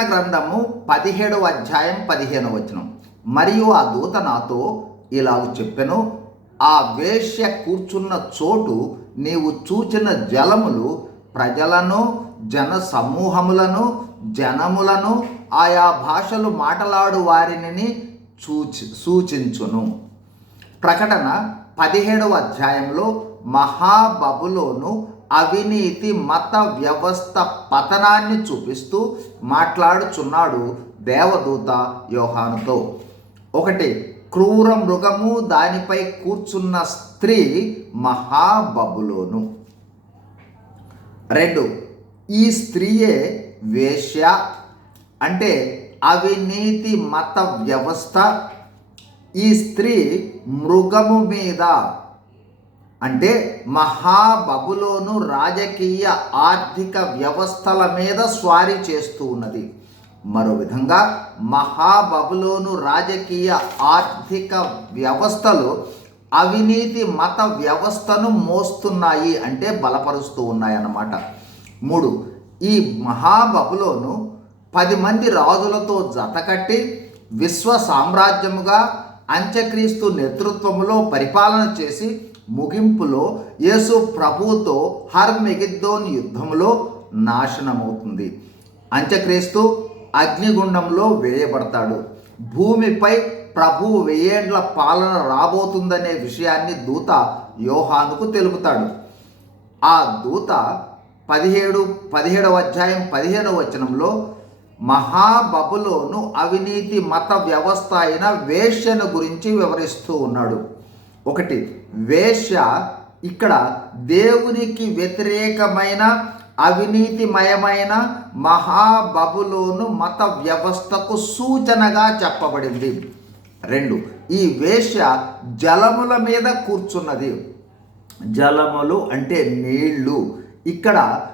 గ్రంథము పదిహేడవ అధ్యాయం పదిహేను వచనం. మరియు ఆ దూత నాతో ఇలా చెప్పెను ఆ వేష్య కూర్చున్న చోటు నీవు చూచిన జలములు ప్రజలను జన సమూహములను జనములను ఆయా భాషలు మాటలాడు వారిని సూచి సూచించును. ప్రకటన పదిహేడవ అధ్యాయంలో మహాబబులోను అవినీతి మత వ్యవస్థ పతనాన్ని చూపిస్తూ మాట్లాడుచున్నాడు దేవదూత యోహానుతో. ఒకటి క్రూర మృగము దానిపై కూర్చున్న స్త్రీ మహాబబులోను. రెండు ఈ స్త్రీయే వేశ్య అంటే అవినీతి మత వ్యవస్థ ఈ స్త్రీ మృగము మీద అంటే మహాబబులోను రాజకీయ ఆర్థిక వ్యవస్థల మీద స్వారీ చేస్తూ ఉన్నది. మరో విధంగా మహాబబులోను రాజకీయ ఆర్థిక వ్యవస్థలు అవినీతి మత వ్యవస్థను మోస్తున్నాయి అంటే బలపరుస్తూ ఉన్నాయి అన్నమాట మూడు ఈ మహాబబులోను పది మంది రాజులతో జతకట్టి విశ్వ సామ్రాజ్యముగా అంత్యక్రీస్తు నేతృత్వంలో పరిపాలన చేసి ముగింపులో యేసు ప్రభువుతో హర్మెగిద్దోన్ యుద్ధంలో నాశనమవుతుంది. అంత్యక్రీస్తు అగ్నిగుండంలో వేయబడతాడు. భూమిపై ప్రభువు వెయ్యేండ్ల పాలన రాబోతుందనే విషయాన్ని దూత యోహానుకు తెలుపుతాడు. ఆ దూత పదిహేడు పదిహేడవ అధ్యాయం పదిహేడవ వచనంలో మహాబబులోను అవినీతి మత వ్యవస్థ అయిన వేష్యను గురించి వివరిస్తూ ఉన్నాడు. ఒకటి వేశ్య ఇక్కడ దేవునికి వ్యతిరేకమైన అవినీతిమయమైన మహాబబులోను మత వ్యవస్థకు సూచనగా చెప్పబడింది. రెండు ఈ వేశ్య జలముల మీద కూర్చున్నది. జలములు అంటే నీళ్ళు. ఇక్కడ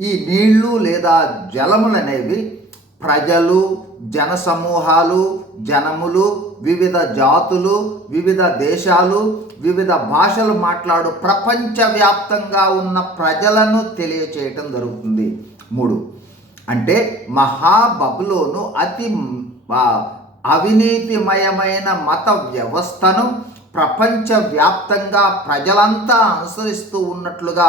ఈ నీళ్ళు లేదా జలములు అనేవి ప్రజలు జనసమూహాలు జనములు వివిధ జాతులు వివిధ దేశాలు వివిధ భాషలు మాట్లాడు ప్రపంచవ్యాప్తంగా ఉన్న ప్రజలను తెలియచేయటం జరుగుతుంది. మూడు అంటే మహాబబులోను అతి అవినీతిమయమైన మత వ్యవస్థను ప్రపంచవ్యాప్తంగా ప్రజలంతా అనుసరిస్తూ ఉన్నట్లుగా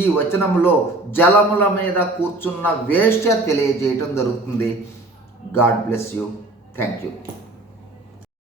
ఈ వచనంలో జలముల మీద కూర్చున్న వేష్య తెలియజేయటం జరుగుతుంది. God bless you. Thank you